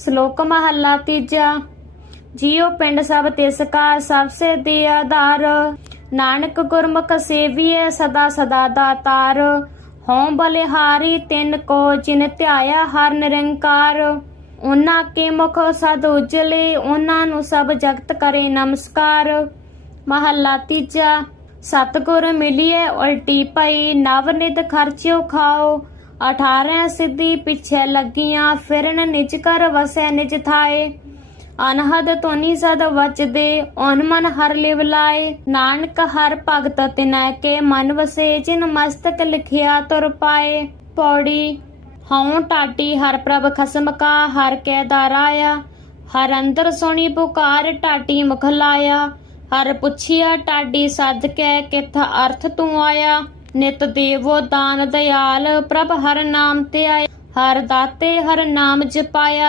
ਸ਼ਲੋਕ ਮਹੱਲਾ ਤੀਜਾ। ਜੀਉ ਪਿੰਡ ਸਭ ਤਿਸ ਕਾ ਸਭ ਸੇ ਦੇ ਆਧਾਰ। ਨਾਨਕ ਗੁਰਮੁਖ ਸੇਵੀਐ ਸਦਾ ਸਦਾ ਦਾਤਾਰ ਹਉ ਬਲਿਹਾਰੀ ਤਿੰਨ ਕੋ ਜਿਨ ਧਿਆਇਆ ਹਰ ਨਿਰੰਕਾਰ। ਉਹਨਾਂ ਕੇ ਮੁਖ ਸਦ ਉਜਲੇ ਉਹਨਾਂ ਨੂੰ ਸਭ ਜਗਤ ਕਰੇ ਨਮਸਕਾਰ। ਮਹੱਲਾ ਤੀਜਾ। ਸਤਗੁਰ ਮਿਲੀਏ ਉਲਟੀ ਪਈ, ਨਵ ਨਿਦ ਖਰਚਿਓ ਖਾਓ। 18 ਸਿੱਧੀ ਪਿਛੇ ਲੱਗੀਆਂ, ਫਿਰਨ ਨਿਜ ਕਰ ਵਸੈ ਨਿਜ ਥਾਏ। ਅਨਹਦ ਤੋਨੀ ਸਦ ਵਚਦੇ ਓਨ ਮਨ ਹਰ ਲਿਵ ਲਾਏ। ਨਾਨਕ ਹਰ ਭਗਤ ਤਿਨੈ ਕੇ ਮਨ ਵਸੇ, ਜਿਨ ਮਸਤਕ ਲਿਖਿਆ ਤੁਰ ਪਾਏ। ਪੌੜੀ, ਹਉ ਟਾਟੀ ਹਰ ਪ੍ਰਭ ਖਸਮ ਕਾ, ਹਰ ਕੈ ਦਾਰਾਇਆ। ਹਰ ਅੰਦਰ ਸੋਣੀ ਪੁਕਾਰ ਟਾਟੀ ਮੁਖ ਲਾਇਆ। ਹਰ ਪੁੱਛਿਆ ਟਾਡੀ ਸੱਦ ਕੇ, ਕਿਥ ਅਰਥ ਤੂੰ ਆਇਆ। ਨਿਤ ਦੇਵੋ ਦਾਨ ਦਿਆਲ ਪ੍ਰਭ ਹਰ ਨਾਮ ਤੇ ਆਏ ਹਰ ਦਾਤੇ ਹਰ ਨਾਮ ਜਪਾਇਆ।